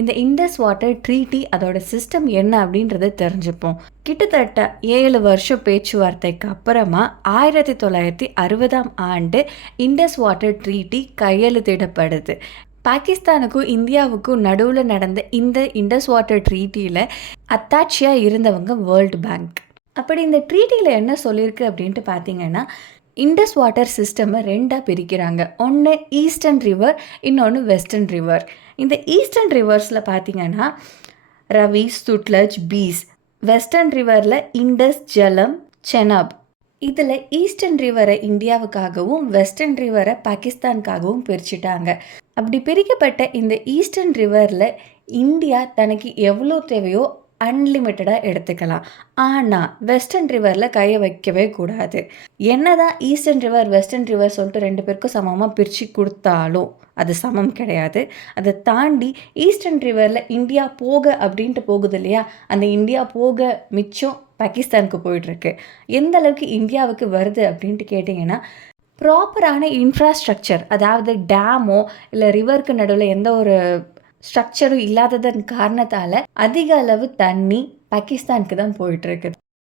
இந்த Indies water treaty அதோட system என்ன அப்படின்றத தெரிஞ்சுப்போம். கிட்டத்தட்ட 7 வருஷம் பேச்சுவார்த்தைக்கு அப்புறமா 1960ஆம் ஆண்டு இண்டஸ் வாட்டர் ட்ரீட்டி கையெழுத்திடப்படுது. பாகிஸ்தானுக்கும் இந்தியாவுக்கும் நடுவில் நடந்த இந்த இண்டஸ் வாட்டர் ட்ரீட்டியில் அத்தாட்சியாக இருந்தவங்க வேர்ல்டு பேங்க். அப்படி இந்த ட்ரீட்டியில் என்ன சொல்லியிருக்கு அப்படின்ட்டு பார்த்தீங்கன்னா, இண்டஸ் வாட்டர் சிஸ்டமை 2ஆக பிரிக்கிறாங்க. ஒன்று ஈஸ்டர்ன் ரிவர், இன்னொன்று வெஸ்டர்ன் ரிவர். இந்த ஈஸ்டர்ன் ரிவர்ஸில் பார்த்தீங்கன்னா ரவி, சுட்லஜ், பீஸ். வெஸ்டர்ன் ரிவரில் இண்டஸ், ஜலம், செனாப். இதில் ஈஸ்டர்ன் ரிவரை இந்தியாவுக்காகவும் வெஸ்டர்ன் ரிவரை பாகிஸ்தானுக்காகவும் பிரிச்சுட்டாங்க. அப்படி பிரிக்கப்பட்ட இந்த ஈஸ்டர்ன் ரிவரில் இந்தியா தனக்கு எவ்வளோ தேவையோ அன்லிமிட்டடாக எடுத்துக்கலாம். ஆனால் வெஸ்டர்ன் ரிவரில் கையை வைக்கவே கூடாது. என்னதான் ஈஸ்டர்ன் ரிவர் வெஸ்டர்ன் ரிவர் சொல்லிட்டு 2 பேருக்கும் சமமாக பிரித்து கொடுத்தாலும் அது சமம் கிடையாது. அதை தாண்டி ஈஸ்டர்ன் ரிவரில் இந்தியா போக அப்படின்ட்டு போகுது இல்லையா, அந்த இந்தியா போக மிச்சம் பாகிஸ்தானுக்கு போயிட்டுருக்கு. எந்த அளவுக்கு இந்தியாவுக்கு வருது அப்படின்ட்டு கேட்டிங்கன்னா, ப்ராப்பரான இன்ஃப்ராஸ்ட்ரக்சர், அதாவது டேமோ இல்லை ரிவருக்கு நடுவில் எந்த ஒரு ஸ்ட்ரக்சரும் இல்லாததன் காரணத்தால் அதிக அளவு தண்ணி பாகிஸ்தானுக்கு தான் போயிட்டுருக்கு.